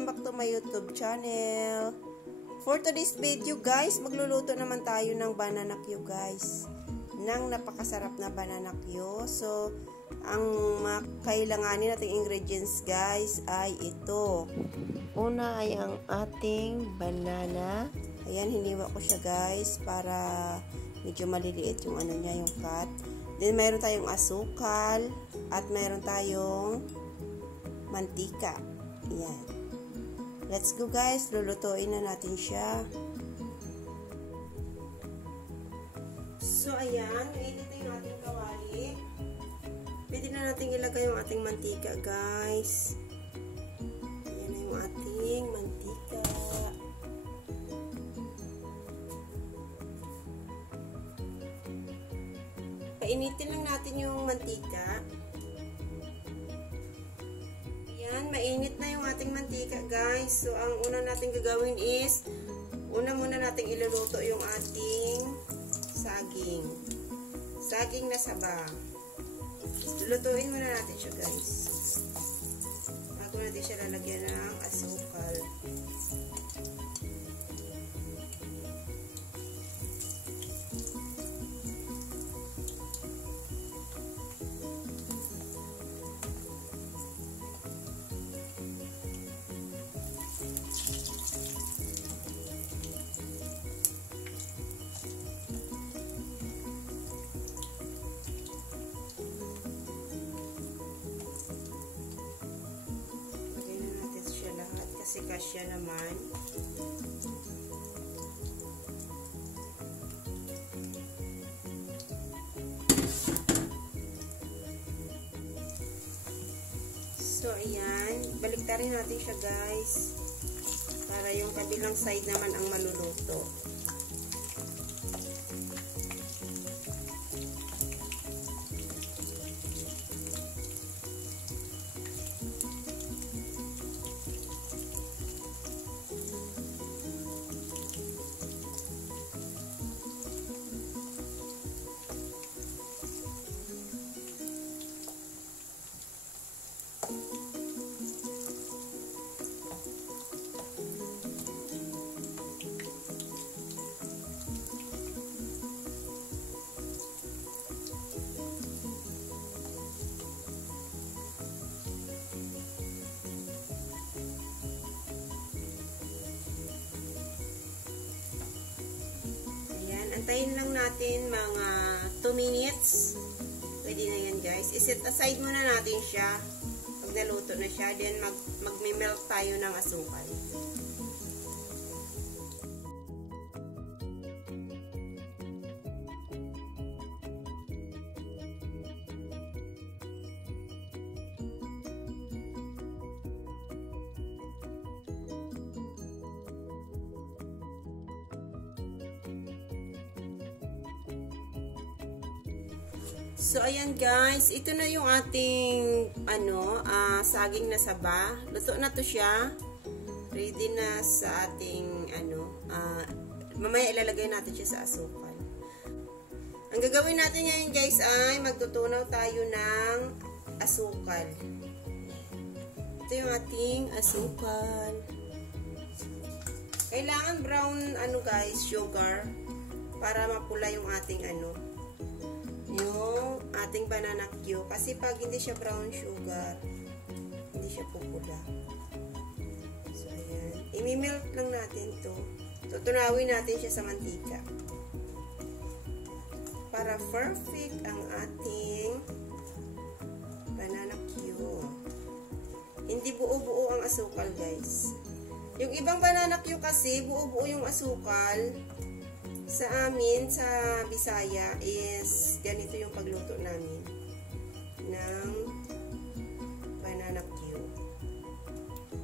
Welcome back to my YouTube channel. For today's video guys, magluluto naman tayo ng bananacue guys. Ng napakasarap na bananacue. So, ang kailanganin nating ingredients guys ay ito. Una ay ang ating banana. Ayan, hiniwa ko siya guys para medyo maliliit yung ano niya, yung cut. Then, mayroon tayong asukal at mayroon tayong mantika. Ayan. Let's go guys. Lulutuin na natin siya. So, ayan. Mainit na yung ating kawali. Pwede na natin ilagay yung ating mantika guys. Ayan na yung ating mantika. Painitin lang natin yung mantika. Mainit na yung ating mantika guys. So ang una natin gagawin is una muna natin iluluto yung ating saging na saba. Lulutuin muna natin siya guys bago natin siya lalagyan ng asukal. Kasi kasya naman. So, ayan. Baliktarin natin siya guys. Para yung kabilang side naman ang maluluto. Antayin lang natin mga 2 minutes. Pwede na yan guys. I-set aside muna natin siya. Pag naluto na siya, then mag-melt tayo ng asukal. So, ayan guys, ito na yung ating saging na saba. Luto na to siya. Ready na sa ating mamaya ilalagay natin siya sa asukal. Ang gagawin natin ngayon guys ay magtutunaw tayo ng asukal. Ito yung ating asukal. Kailangan brown guys, sugar para mapula yung ating yung ating bananacue. Kasi pag hindi siya brown sugar, hindi siya pupula. So, ayan. I-melt lang natin to. Tutunawin natin siya sa mantika. Para perfect ang ating bananacue. Hindi buo-buo ang asukal, guys. Yung ibang bananacue kasi, buo-buo yung asukal. Sa amin, sa Bisaya, is ganito yung pagluto namin ng bananacue.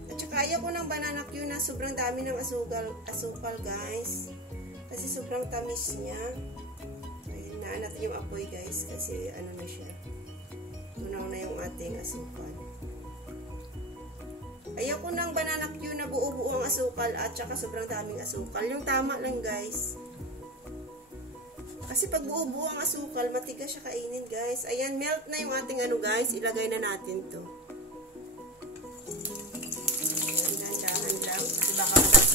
At saka ayaw ko ng bananacue na sobrang dami ng asukal guys. Kasi sobrang tamis niya. Ayun, naan natin yung apoy guys. Kasi na siya. Tunaw na yung ating asukal. Ayaw ko ng bananacue na buo-buo ang asukal at saka sobrang daming asukal. Yung tama lang guys. Kasi pag buo-buo ang asukal, matigas siya kainin, guys. Ayan, melt na yung ating guys. Ilagay na natin to. Ayan,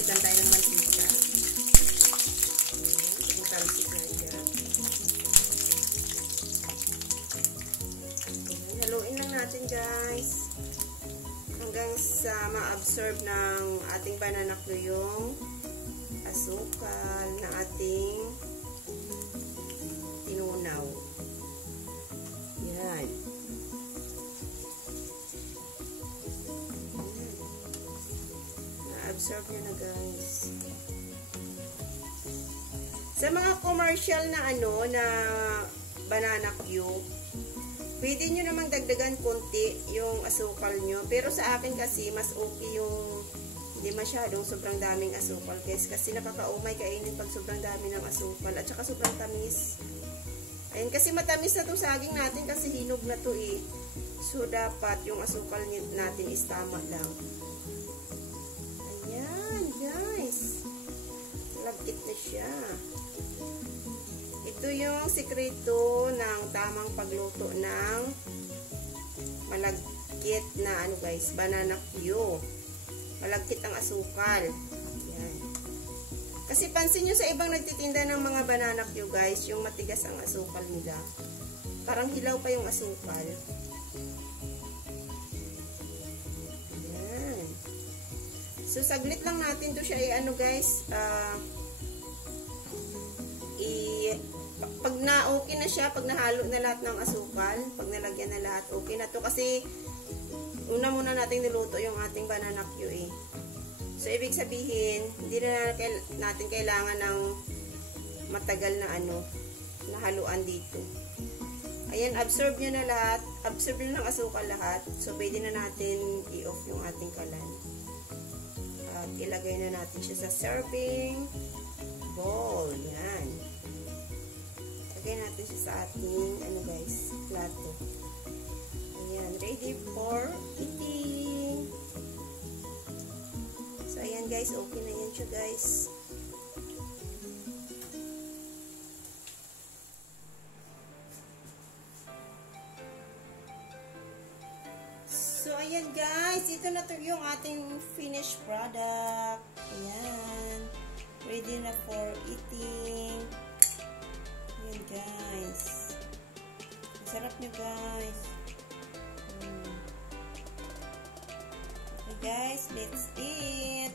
Talsikan tayo ng mantika. Talsik na siya. Haluin lang natin guys. Hanggang sa ma-absorb ng ating bananacue yung asukal na ating tinunaw. Yan. Na-absorb nyo na guys. Sa mga commercial na na bananacue, pwede nyo namang dagdagan konti yung asukal nyo. Pero sa akin kasi, mas okay yung hindi masyadong sobrang daming asukal guys. Kasi nakakaumay kainin pag sobrang dami ng asukal. At saka sobrang tamis. Ayun, kasi matamis na itong saging natin kasi hinog na to eh. So, dapat yung asukal natin is tama lang. Ayan, guys. Lagkit na siya. Ito yung sikreto ng tamang pagluto ng malagkit na guys, bananacue. Malagkit ang asukal. Yan. Kasi pansin nyo sa ibang nagtitinda ng mga bananacue guys, yung matigas ang asukal nila. Parang hilaw pa yung asukal. Yan. So saglit lang natin to siya guys, pag na-okay na siya, pag nahalo na lahat ng asukal, pag nalagyan na lahat, okay na to. Kasi, una muna natin niluto yung ating bananacue eh. So, ibig sabihin, hindi na natin kailangan ng matagal na nahaluan dito. Ayan, absorb nyo na lahat. Absorb nyo ng asukal lahat. So, pwede na natin i-off yung ating kalan. At ilagay na natin siya sa serving bowl. Yan. Lagay natin siya sa ating, guys, plato. Ayan, ready for eating. So, ayan guys, okay na yan siya guys. So, ayan guys, ito na to yung ating finished product. Ayan, ready na for eating. Ayan guys. Masarap nyo guys. Okay guys, let's eat.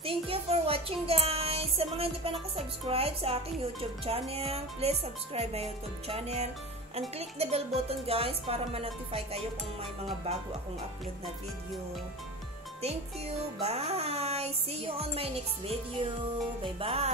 Thank you for watching guys. Sa mga hindi pa nakasubscribe sa aking YouTube channel, please subscribe my YouTube channel and click the bell button guys para ma-notify kayo kung may mga bago akong upload na video. Thank you. Bye. See you on my next video. Bye bye.